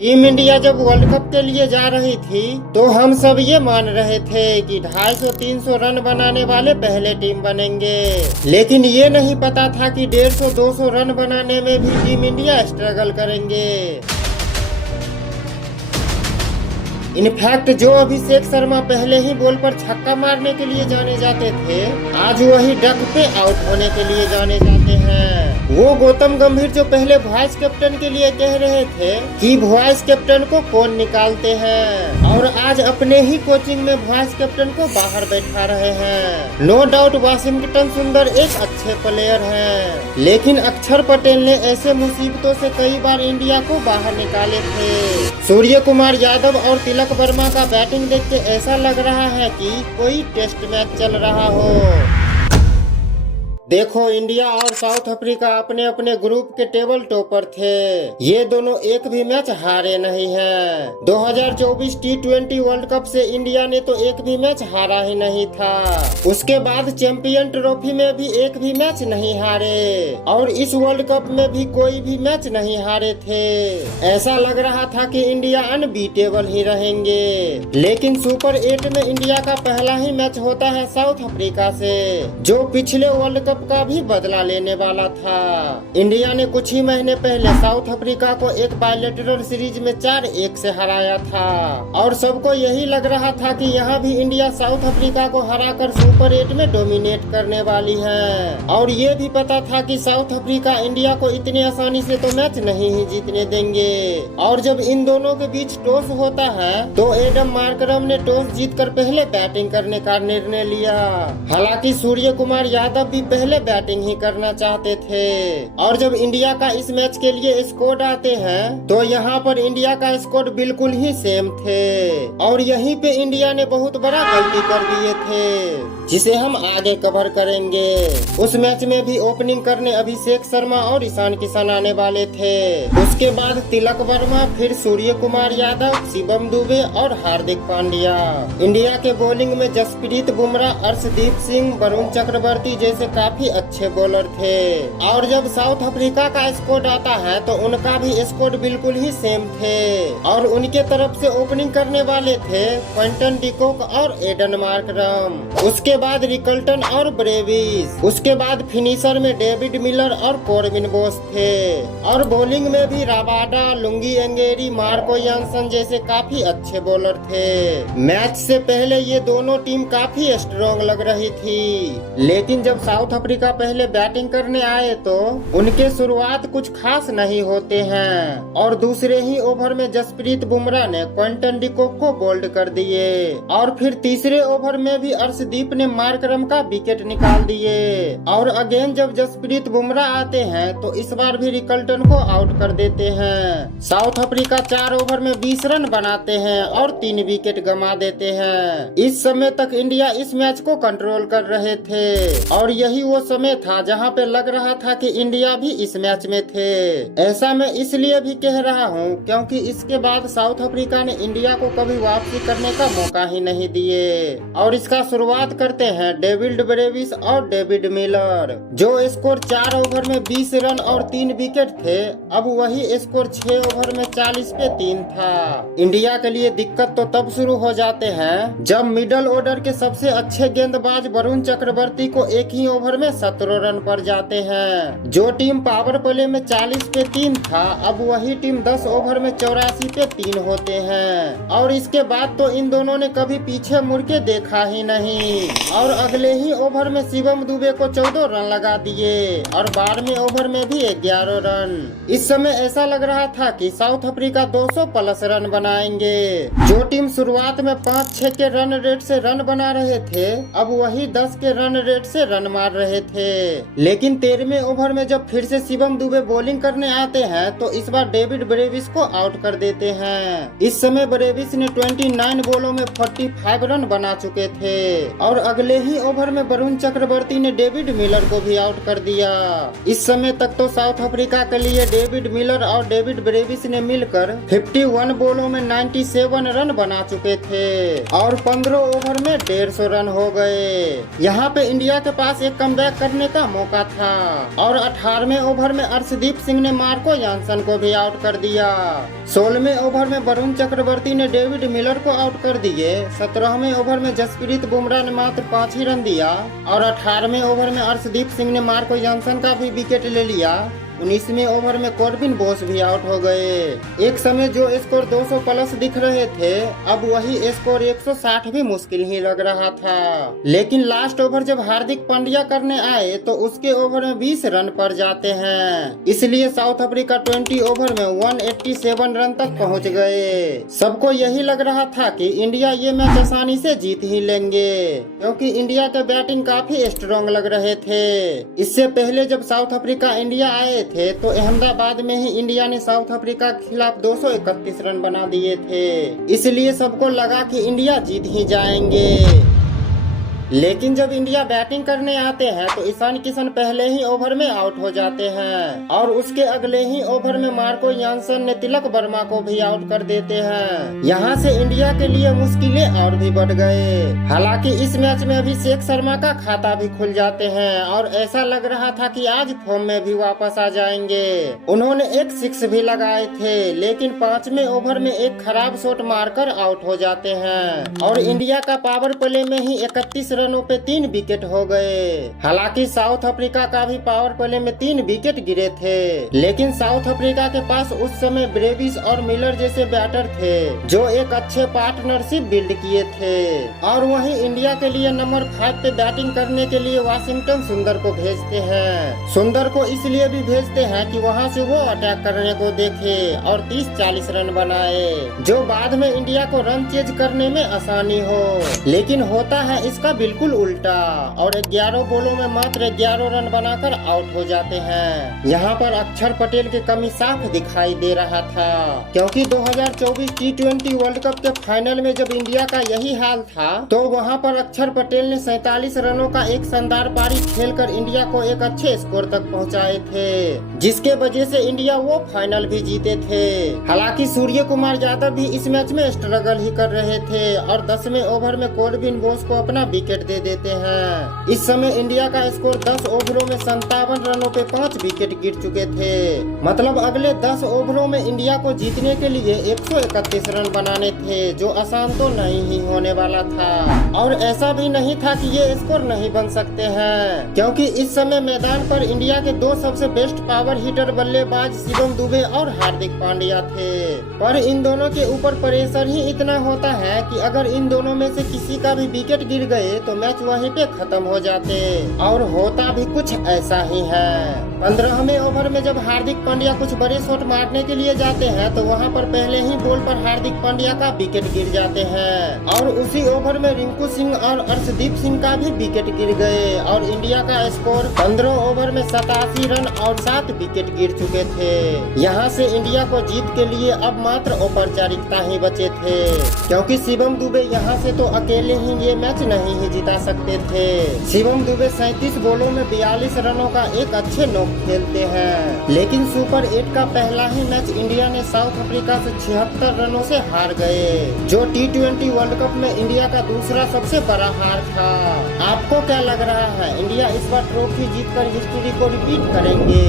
Team India जब world cup के लिए जा रही थी तो हम सब ये मान रहे थे कि 250-300 रन बनाने वाले पहले टीम बनेंगे, लेकिन ये नहीं पता था कि 150-200 रन बनाने में भी टीम इंडिया स्ट्रगल करेंगे। इनफैक्ट जो अभिषेक शर्मा पहले ही बॉल पर छक्का मारने के लिए जाने जाते थे, आज वही डक पे आउट होने के लिए जाने जाते हैं। वो गौतम गंभीर जो पहले वाइस कैप्टन के लिए कह रहे थे कि वाइस कैप्टन को कौन निकालते हैं, और आज अपने ही कोचिंग में वाइस कैप्टन को बाहर बैठा रहे हैं। नो डाउट वाशिंगटन सुंदर एक अच्छे प्लेयर हैं, लेकिन अक्षर पटेल ने ऐसे मुसीबतों से कई बार इंडिया को बाहर निकाले थे। सूर्य कुमार यादव और तिलक वर्मा का बैटिंग देख के ऐसा लग रहा है कि कोई टेस्ट मैच चल रहा हो। देखो, इंडिया और साउथ अफ्रीका अपने अपने ग्रुप के टेबल टॉपर थे। ये दोनों एक भी मैच हारे नहीं हैं। 2024 T20 वर्ल्ड कप से इंडिया ने तो एक भी मैच हारा ही नहीं था। उसके बाद चैंपियन ट्रॉफी में भी एक भी मैच नहीं हारे, और इस वर्ल्ड कप में भी कोई भी मैच नहीं हारे थे। ऐसा लग रहा था कि इंडिया अनबीटेबल ही रहेंगे, लेकिन सुपर 8 में इंडिया का पहला ही मैच होता है साउथ अफ्रीका से, जो पिछले वर्ल्ड कप का भी बदला लेने वाला था। इंडिया ने कुछ ही महीने पहले साउथ अफ्रीका को एक बायलैटरल सीरीज में 4-1 से हराया था, और सबको यही लग रहा था कि यहाँ भी इंडिया साउथ अफ्रीका को हराकर सुपर 8 में डोमिनेट करने वाली है। और ये भी पता था कि साउथ अफ्रीका इंडिया को इतनी आसानी से तो मैच नहीं ही जीतने देंगे। और जब इन दोनों के बीच टॉस होता है तो एडम मार्करम ने टॉस जीतकर पहले बैटिंग करने का निर्णय लिया। हालांकि सूर्य कुमार यादव भी पहले बैटिंग ही करना चाहते थे। और जब इंडिया का इस मैच के लिए स्कोर आते हैं तो यहाँ पर इंडिया का स्कोर बिल्कुल ही सेम थे, और यहीं पे इंडिया ने बहुत बड़ा गलती कर दिए थे, जिसे हम आगे कवर करेंगे। उस मैच में भी ओपनिंग करने अभिषेक शर्मा और ईशान किशन आने वाले थे। उसके बाद तिलक वर्मा, फिर सूर्य कुमार यादव, शिवम दुबे और हार्दिक पांड्या। इंडिया के बॉलिंग में जसप्रीत बुमराह, अर्शदीप सिंह, वरुण चक्रवर्ती जैसे काफी अच्छे बॉलर थे। और जब साउथ अफ्रीका का स्कोर आता है तो उनका भी स्कोर बिल्कुल ही सेम थे, और उनके तरफ से ओपनिंग करने वाले थे क्विंटन डिकॉक और एडन मार्करम। उसके बाद रिकल्टन और ब्रेविस। उसके बाद फिनिशर में डेविड मिलर और कॉर्बिन बोस थे, और बॉलिंग में भी राबाडा, लुंगी एंगेरी, मार्को यानसन जैसे काफी अच्छे बॉलर थे। मैच से पहले ये दोनों टीम काफी स्ट्रॉन्ग लग रही थी, लेकिन जब साउथ अफ्रीका पहले बैटिंग करने आए तो उनके शुरुआत कुछ खास नहीं होते हैं, और दूसरे ही ओवर में जसप्रीत बुमराह ने क्विंटन डिकॉक को बोल्ड कर दिए, और फिर तीसरे ओवर में भी अर्शदीप ने मार्करम का विकेट निकाल दिए। और अगेन जब जसप्रीत बुमराह आते हैं तो इस बार भी रिकल्टन को आउट कर देते हैं। साउथ अफ्रीका 4 ओवर में 20 रन बनाते हैं और 3 विकेट गंवा देते हैं। इस समय तक इंडिया इस मैच को कंट्रोल कर रहे थे, और यही वो समय था जहां पे लग रहा था कि इंडिया भी इस मैच में थे। ऐसा मैं इसलिए भी कह रहा हूं क्योंकि इसके बाद साउथ अफ्रीका ने इंडिया को कभी वापसी करने का मौका ही नहीं दिए। और इसका शुरुआत करते हैं डेविड ब्रेविस और डेविड मिलर, जो स्कोर 4 ओवर में 20 रन और 3 विकेट थे। अब वही स्कोर 6 ओवर में 40 पे 3 था। इंडिया के लिए दिक्कत तो तब शुरू हो जाते हैं जब मिडल ऑर्डर के सबसे अच्छे गेंदबाज वरुण चक्रवर्ती को एक ही ओवर में 17 रन पर जाते हैं। जो टीम पावर प्ले में 40 पे 3 था, अब वही टीम 10 ओवर में 84 पे 3 होते हैं। और इसके बाद तो इन दोनों ने कभी पीछे मुड़ के देखा ही नहीं, और अगले ही ओवर में शिवम दुबे को 14 रन लगा दिए, और 12वें ओवर में भी 11 रन। इस समय ऐसा लग रहा था कि साउथ अफ्रीका 200 प्लस रन बनाएंगे। जो टीम शुरुआत में 5-6 के रन रेट से रन बना रहे थे, अब वही 10 के रन रेट से रन मार रहे थे। लेकिन 13वें ओवर में जब फिर से शिवम दुबे बॉलिंग करने आते हैं तो इस बार डेविड ब्रेविस को आउट कर देते हैं। इस समय ब्रेविस ने 29 बॉलों में 45 रन बना चुके थे, और अगले ही ओवर में वरुण चक्रवर्ती ने डेविड मिलर को भी आउट कर दिया। इस समय तक तो साउथ अफ्रीका के लिए डेविड मिलर और डेविड ब्रेविस ने मिलकर 51 बॉलों में 97 रन बना चुके थे, और 15 ओवर में 150 रन हो गए। यहाँ पे इंडिया के पास एक कमजोर कमबैक करने का मौका था और 18वें ओवर में अर्शदीप सिंह ने मार्को जानसन को भी आउट कर दिया। 16वें ओवर में वरुण चक्रवर्ती ने डेविड मिलर को आउट कर दिए। 17वें ओवर में जसप्रीत बुमराह ने मात्र 5 ही रन दिया और 18वें ओवर में अर्शदीप सिंह ने मार्को जानसन का भी विकेट ले लिया। 19वें ओवर में कॉर्बिन बोस भी आउट हो गए। एक समय जो स्कोर 200 प्लस दिख रहे थे, अब वही स्कोर 160 भी मुश्किल ही लग रहा था। लेकिन लास्ट ओवर जब हार्दिक पांड्या करने आए तो उसके ओवर में 20 रन पड़ जाते हैं, इसलिए साउथ अफ्रीका 20 ओवर में 187 रन तक पहुंच गए। सबको यही लग रहा था कि इंडिया ये मैच आसानी से जीत ही लेंगे, क्योंकि इंडिया के बैटिंग काफी स्ट्रॉन्ग लग रहे थे। इससे पहले जब साउथ अफ्रीका इंडिया आए थे तो अहमदाबाद में ही इंडिया ने साउथ अफ्रीका के खिलाफ 231 रन बना दिए थे, इसलिए सबको लगा कि इंडिया जीत ही जाएंगे। लेकिन जब इंडिया बैटिंग करने आते हैं तो ईशान किशन पहले ही ओवर में आउट हो जाते हैं और उसके अगले ही ओवर में मार्को जानसन ने तिलक वर्मा को भी आउट कर देते हैं। यहाँ से इंडिया के लिए मुश्किलें और भी बढ़ गए। हालांकि इस मैच में अभिषेक शर्मा का खाता भी खुल जाते हैं और ऐसा लग रहा था कि आज फॉर्म में भी वापस आ जाएंगे। उन्होंने एक 6 भी लगाए थे, लेकिन 5वें ओवर में एक खराब शॉट मारकर आउट हो जाते हैं और इंडिया का पावर प्ले में ही 31 रनों पे 3 विकेट हो गए। हालांकि साउथ अफ्रीका का भी पावर प्ले में 3 विकेट गिरे थे, लेकिन साउथ अफ्रीका के पास उस समय ब्रेविस और मिलर जैसे बैटर थे जो एक अच्छे पार्टनरशिप बिल्ड किए थे। और वहीं इंडिया के लिए नंबर 5 पे बैटिंग करने के लिए वाशिंगटन सुंदर को भेजते हैं। सुंदर को इसलिए भी भेजते हैं कि वहां से वो अटैक करने को देखे और 30-40 रन बनाए, जो बाद में इंडिया को रन चेज करने में आसानी हो। लेकिन होता है इसका बिल्कुल उल्टा और 11 बॉलों में मात्र 11 रन बनाकर आउट हो जाते हैं। यहाँ पर अक्षर पटेल की कमी साफ दिखाई दे रहा था, क्योंकि 2024 T20 वर्ल्ड कप के फाइनल में जब इंडिया का यही हाल था तो वहाँ पर अक्षर पटेल ने 47 रनों का एक शानदार पारी खेलकर इंडिया को एक अच्छे स्कोर तक पहुँचाए थे, जिसके वजह से इंडिया वो फाइनल भी जीते थे। हालांकि सूर्य कुमार यादव भी इस मैच में स्ट्रगल ही कर रहे थे और 10वें ओवर में कॉर्बिन बोस को अपना विकेट दे देते हैं। इस समय इंडिया का स्कोर 10 ओवरों में 57 रनों पे 5 विकेट गिर चुके थे। मतलब अगले 10 ओवरों में इंडिया को जीतने के लिए 131 रन बनाने थे, जो आसान तो नहीं ही होने वाला था। और ऐसा भी नहीं था कि ये स्कोर नहीं बन सकते हैं, क्योंकि इस समय मैदान पर इंडिया के 2 सबसे बेस्ट पावर हिटर बल्लेबाज शिवम दुबे और हार्दिक पांड्या थे। पर इन दोनों के ऊपर प्रेशर ही इतना होता है कि अगर इन दोनों में से किसी का भी विकेट गिर गए तो मैच वहीं पे खत्म हो जाते, और होता भी कुछ ऐसा ही है। 15वें ओवर में जब हार्दिक पांड्या कुछ बड़े शॉट मारने के लिए जाते हैं तो वहां पर पहले ही बॉल पर हार्दिक पांड्या का विकेट गिर जाते हैं और उसी ओवर में रिंकू सिंह और अर्शदीप सिंह का भी विकेट गिर गए और इंडिया का स्कोर 15 ओवर में 87 रन और 7 विकेट गिर चुके थे। यहाँ से इंडिया को जीत के लिए अब मात्र औपचारिकता ही बचे थे, क्योंकि शिवम दुबे यहाँ से तो अकेले ही ये मैच नहीं ही जिता सकते थे। शिवम दुबे 37 बॉलों में 42 रनों का एक अच्छे नॉक खेलते हैं, लेकिन सुपर 8 का पहला ही मैच इंडिया ने साउथ अफ्रीका से 76 रनों से हार गए, जो T20 वर्ल्ड कप में इंडिया का दूसरा सबसे बड़ा हार था। आपको क्या लग रहा है, इंडिया इस बार ट्रॉफी जीतकर हिस्ट्री को रिपीट करेंगे?